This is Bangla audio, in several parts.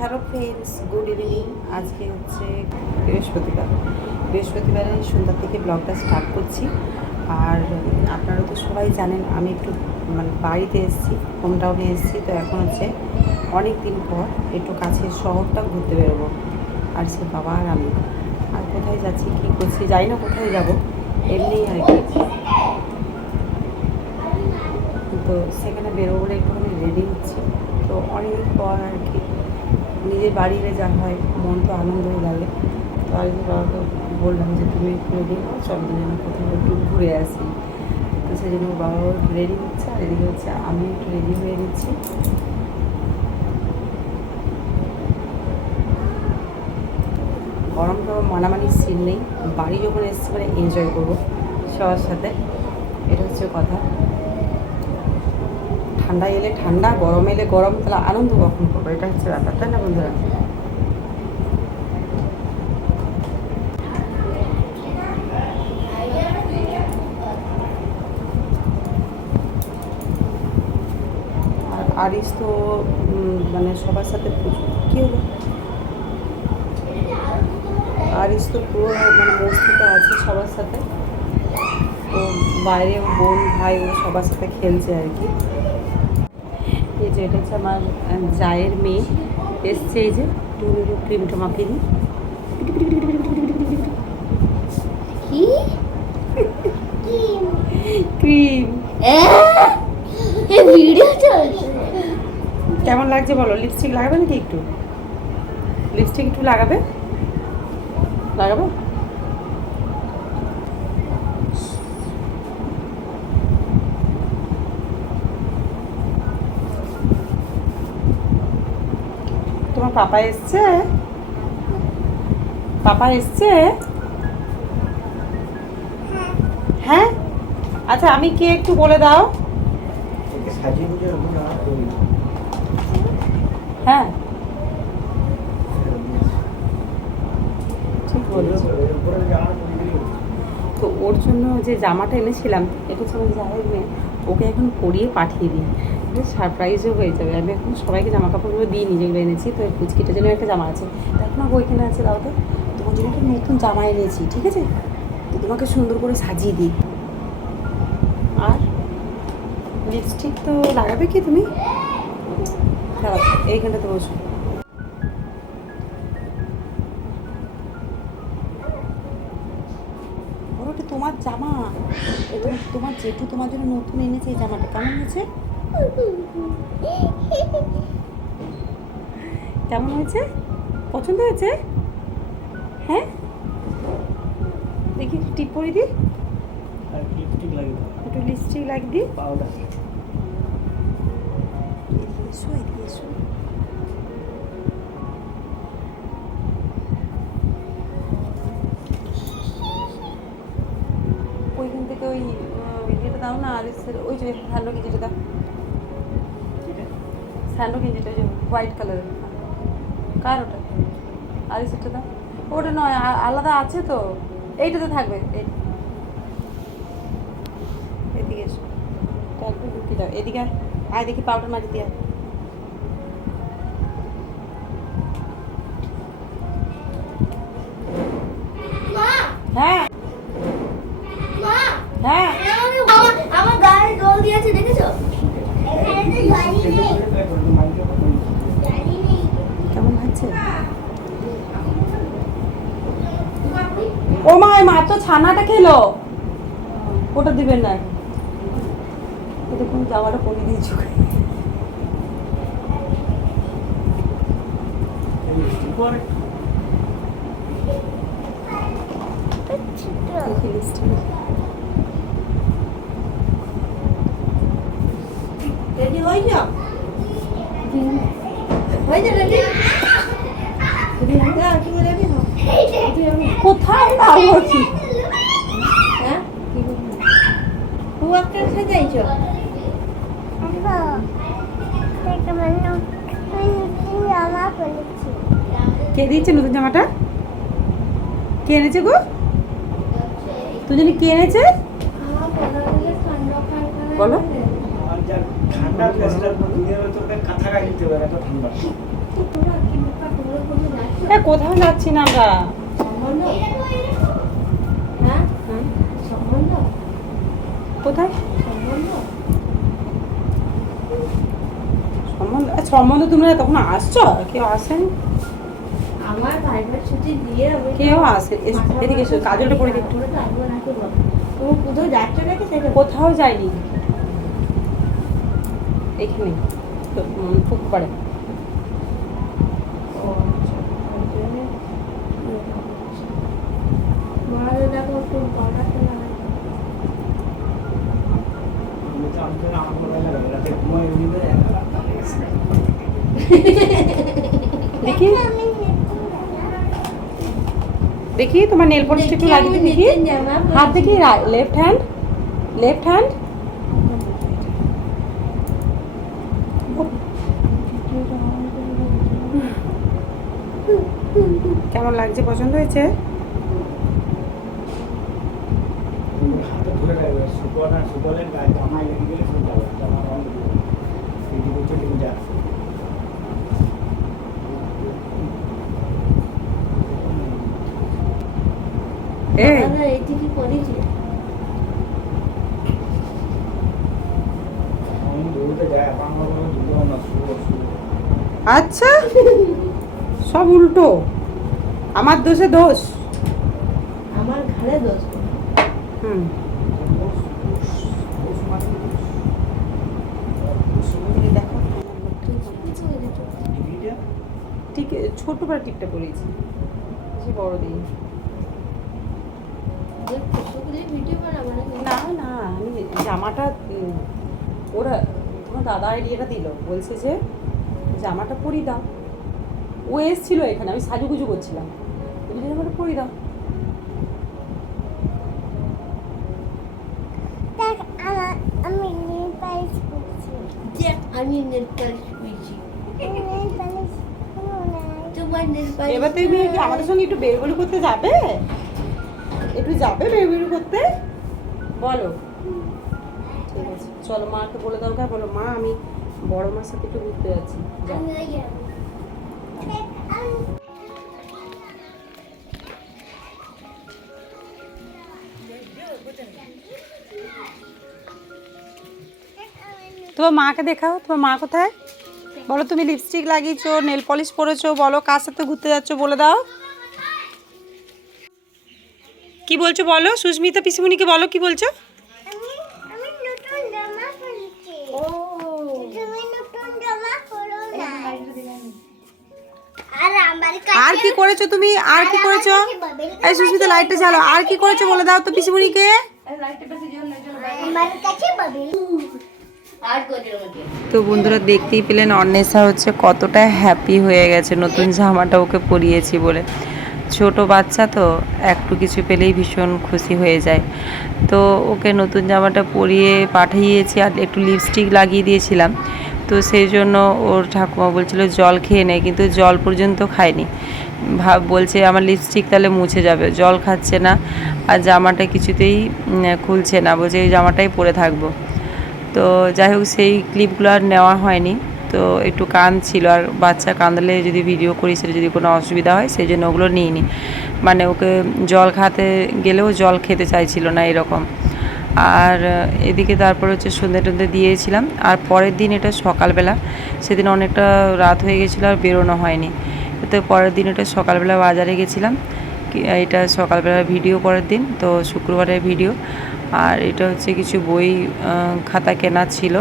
Hello friends, good evening. আজকে হচ্ছে বৃহস্পতিবার। বৃহস্পতিবারে সন্ধ্যা থেকে ব্লগটা স্টার্ট করছি। আর আপনারা তো সবাই জানেন, আমি একটু মানে বাড়িতে এসেছি, হোম টাউনে এসেছি, তো এখন হচ্ছে অনেক দিন পর একটু কাছের শহরটা ঘুরতে বেরোবো। আর সে বাবা আর আমি। আর কোথায় যাচ্ছি, কী করছি, জানি না কোথায় যাব। এমনিই আর কি। তো সেখানে বেরোবো বলে একটুখানি রেডি হচ্ছি। তো অনেক পর আর কি নিজের বাড়ি যা হয়, মন তো আনন্দই লাগে তো কি বাবাকে বললাম যে, তুমি একটু রেডি হও, চল দুজনে কোথাও একটু ঘুরে আসি। তো সেই জন্য বাবাও রেডি হচ্ছে, আর এদিকে হচ্ছে আমি একটু রেডি হয়ে নিচ্ছি। গরম গরম মানামানির সিন নেই। বাড়ি যখন এসেছি মানে এনজয় করব সবার সাথে। এটা হচ্ছে কথা। ঠান্ডা এলে ঠান্ডা, গরম এলে গরম, তাহলে আনন্দ কখন করব? এটা হচ্ছে ব্যাপার, তাই না বন্ধুরা? আর আরিস তো মানে সবার সাথে কী হলো? আরিস তো পুরো মানে মস্তিতে আছে সবার সাথে। তো বাইরে বোন, ভাই সবার সাথে খেলছে আর কি। এই যে এটা হচ্ছে আমার জায়ের মেয়ে এসছে এই যে টুকরো ক্রিমটা মাখিয়ে দিই ক্রিম কেমন লাগছে বলো? লিপস্টিক লাগাবে নাকি একটু? লিপস্টিক একটু লাগাবে? লাগাবে তোমার পাপা এসছে? পাপা এসছে? হ্যাঁ? আচ্ছা আমি কে একটু বলে দাও? হ্যাঁ। ঠিক বলছো। তো ওর জন্য যে জামাটা এনেছিলাম এটা জায়ের মেয়ে ওকে এখন পরিয়ে পাঠিয়ে দিই। এটা সারপ্রাইজও হয়ে যাবে। আমি এখন সবাইকে জামা কাপড়গুলো দিইনি যেগুলো এনেছি, তো কুচকিটার জন্য একটা জামা আছে। দেখো না ওইখানে আছে দাও তো তোমার জন্য একটা নতুন জামা এনেছি, ঠিক আছে? তো তোমাকে সুন্দর করে সাজিয়ে দিই। আর লিপস্টিক তো লাগাবে কি তুমি? দাঁড়াও এইখানটাতে বসো তোমার জামা। তোমার জেঠু তোমার জন্য নতুন এনেছে, এই জামাটা কেমন হয়েছে? কেমন হয়েছে? পছন্দ হয়েছে? হ্যাঁ? দেখি টিপ পরি আর লিপস্টিক লাগিয়ে দাও। একটু লিপস্টিক লাগ দিই। পাউডার এসো এসো। ওইখান থেকে ওই আহ, দাও না আলিসের ওই যে স্যান্ডো গেঞ্জিটা দাও স্যান্ডো কিনছি ওই যে হোয়াইট কালারের কার ওটা? আলিসেরটা দাও। ওটা নয় আলাদা আছে তো। এইটাতে থাকবে। এদিকে এদিকে। আয়। দেখি পাউডার মাঝে দিয়ে ও মা মা তো ছানাটা খেলো। ওটা দিবেন না। দেখুন জামাটা পরিয়ে দিয়েছি। রেডি হয়ে যাও। হয়ে যাও, রেডি। হ্যাঁ তুমি রেডি কোথায় না বলছি হ্যাঁ? খুব একটা সাজাইছো কে দিয়েছে নতুন জামাটা? কে এনেছে গো? তুই জানি কে এনেছে? বলো। ঠান্ডা ফেস্টার দিনের ভেতরে কাঁথা গায়ে দিতে পারে এত ঠান্ডা কোথাও যাচ্ছি না আমরা? হ্যাঁ? হুম, সম্বন্ধ? কোথায় সম্বন্ধ সম্বন্ধ তোমরা তখন আসছো? কেউ আসেন? আমার ভাইবার ছুটি দিয়ে কেউ আসে এদিকে এসো কাজলটা পরে কোথাও যাচ্ছ নাকি সেটা কোথাও যাইনি। এখানে। তো, উম, পুকুর পাড়ে ও আচ্ছা ওই জন্যে মাদের দেখো একটু বাড়াতে লাগে আমি তো আমি তো আমার বেলা রাতে ঘুমাই উঠবে একা রাত দেখি। তোমার নেল পলিশ একটু লাগিয়ে দেখি। হাত দেখি লেফট হ্যান্ড লেফট হ্যান্ড কেমন লাগছে? পছন্দ হয়েছে হাতে আর সুপরের গায়ে জামাই লেগে গেলে সব যাবে জামা হচ্ছে ডেঞ্জার কি করেছি আচ্ছা সব উল্টো। আমার দোষে দোষ। আমার ঘাড়ে দোষ। হুম দেখো ডিগ্রিটা ঠিক ছোট করে টিপটা পরিয়েছি বেশি বড় দিই ভিডিও বানাবো নাকি? না না আমি জামাটা ওরা তোমার দাদা আইডিয়াটা দিল। বলছে যে জামাটা পরি দাও। ও এসছিল এখানে আমি সাজুগুজু করছিলাম। তুমি জামাটা পরি দাও। আমি নেল পালিশ করছি। আমি নেল পালিশ পেয়েছি নেল পালিশ কোনো নাই তোমার নেল পালিশ এবার তুমি কি আমাদের সঙ্গে একটু বেরবেরু করতে যাবে? একটু যাবে বেরবেরু করতে? বলো। ঠিক আছে চলো মাকে বলে দরকার বলো মা আমি বড় মার সাথে একটু ঘুরতে যাচ্ছি। তোমার মাকে দেখাও তোমার মা কোথায়? বলো তুমি লিপস্টিক লাগিয়েছো নেল পলিশ পরেছো বলো কার সাথে ঘুরতে যাচ্ছো বলে দাও। কি বলছো বলো? সুস্মিতা পিসিমণিকে বলো কি বলছো? আমি আমি নতুন জামা পরেছি। ও। তুমি নতুন জামা পরো না। আর কি করেছ তুমি? আর কি করেছ? এই সুস্মিতা লাইটটা জ্বালো। আর কি করেছ বলে দাও তো পিসিমণিকে? আমার কাছে তো বন্ধুরা দেখতেই পেলেন অন্বেষা হচ্ছে কতটা হ্যাপি হয়ে গেছে, নতুন জামাটা ওকে পরিয়েছি বলে। ছোট বাচ্চা তো, একটু কিছু পেলেই ভীষণ খুশি হয়ে যায়। তো ওকে নতুন জামাটা পরিয়ে পাঠিয়েছি আর একটু লিপস্টিক লাগিয়ে দিয়েছিলাম। তো সেই জন্য ওর ঠাকুমা বলছিল, জল খেয়ে নেয় কিন্তু জল পর্যন্ত খায়নি। ভাব বলছে, আমার লিপস্টিক তাহলে মুছে যাবে। জল খাচ্ছে না আর জামাটা কিছুতেই খুলছে না। বলছে, এই জামাটাই পরে থাকব। তো যাই হোক, সেই ক্লিপগুলো আর নেওয়া হয়নি। তো একটু কান ছিল আর বাচ্চা কাঁদলে যদি ভিডিও করি, সেটা যদি কোনো অসুবিধা হয়, সেই জন্য ওগুলো নিইনি। মানে ওকে জল খাতে গেলেও জল খেতে চাইছিল না এরকম। আর এদিকে তারপর হচ্ছে সন্ধ্যে টন্ধে দিয়েছিলাম। আর পরের দিন এটা সকালবেলা, সেদিন অনেকটা রাত হয়ে গেছিল আর বেরোনো হয়নি। তো পরের দিন এটা সকালবেলা বাজারে গেছিলাম। এটা সকালবেলা ভিডিও পরের দিন, তো শুক্রবারের ভিডিও আর এটা হচ্ছে কিছু বই খাতা কেনার ছিল।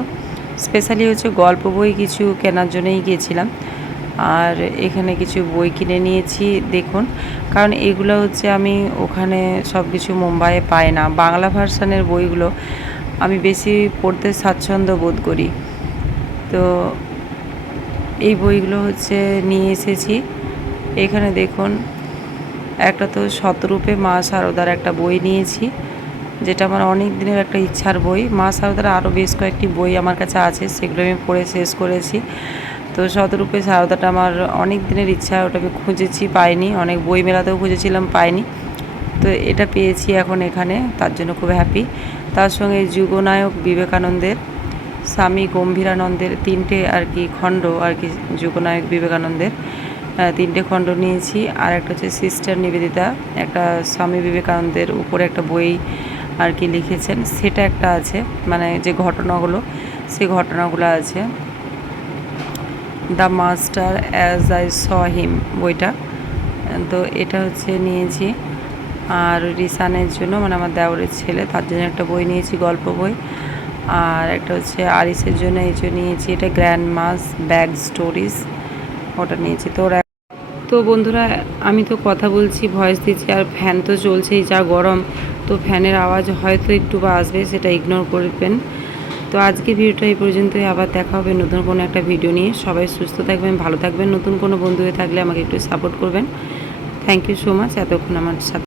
স্পেশালি হচ্ছে গল্প বই কিছু কেনার জন্যই গিয়েছিলাম। আর এখানে কিছু বই কিনে নিয়েছি, দেখুন। কারণ এগুলো হচ্ছে আমি ওখানে সব কিছু মুম্বাইয়ে পাই না। বাংলা ভার্সানের বইগুলো আমি বেশি পড়তে স্বাচ্ছন্দ্য বোধ করি। তো এই বইগুলো হচ্ছে নিয়ে এসেছি। এখানে দেখুন, একটা তো শতরূপে মা শারদার একটা বই নিয়েছি। যেটা আমার অনেক দিনের একটা ইচ্ছার বই। মা শারদার আরও বেশ কয়েকটি বই আমার কাছে আছে, সেগুলো আমি পড়ে শেষ করেছি। তো শতরূপে সারদাটা আমার অনেক দিনের ইচ্ছা, ওটা আমি খুঁজেছি, পাইনি। অনেক বই মেলাতেও খুঁজেছিলাম, পাইনি। তো এটা পেয়েছি এখন এখানে, তার জন্য খুব হ্যাপি তার সঙ্গে যুগনায়ক বিবেকানন্দের, স্বামী গম্ভীরানন্দের তিনটে আর কি খণ্ড, আর কি যুগনায়ক বিবেকানন্দের তিনটে খণ্ড নিয়েছি। আর একটা হচ্ছে সিস্টার নিবেদিতা একটা স্বামী বিবেকানন্দের উপরে একটা বই আর কি লিখেছেন, সেটা একটা আছে মানে যে ঘটনাগুলো, সেই ঘটনাগুলো আছে। The master as I saw him বইটা। তো এটা হচ্ছে নিয়েছি। আর রিসানের জন্য মানে আমার দেওরের ছেলে, তার জন্য একটা বই নিয়েছি, গল্প বই। আর একটা হচ্ছে আরিসের জন্য, এই যে নিয়েছি, এটা গ্র্যান্ড মাস ব্যাগ স্টোরিজ ওটা নিয়েছি। তো ওরা তো বন্ধুরা, আমি তো কথা বলছি ভয়েস দিচ্ছি, আর ফ্যান তো চলছেই, যা গরম। তো ফ্যানের আওয়াজ হয়তো একটু বা আসবে, সেটা ইগনোর করবেন। তো আজকে ভিডিওটা এই পর্যন্তই, আবার দেখা হবে নতুন কোনো একটা ভিডিও নিয়ে। সবাই সুস্থ থাকবেন, ভালো থাকবেন। নতুন কোনো বন্ধু হয়ে থাকলে আমাকে একটু সাপোর্ট করবেন। থ্যাংক ইউ সো মাচ এতক্ষণ আমার সাথে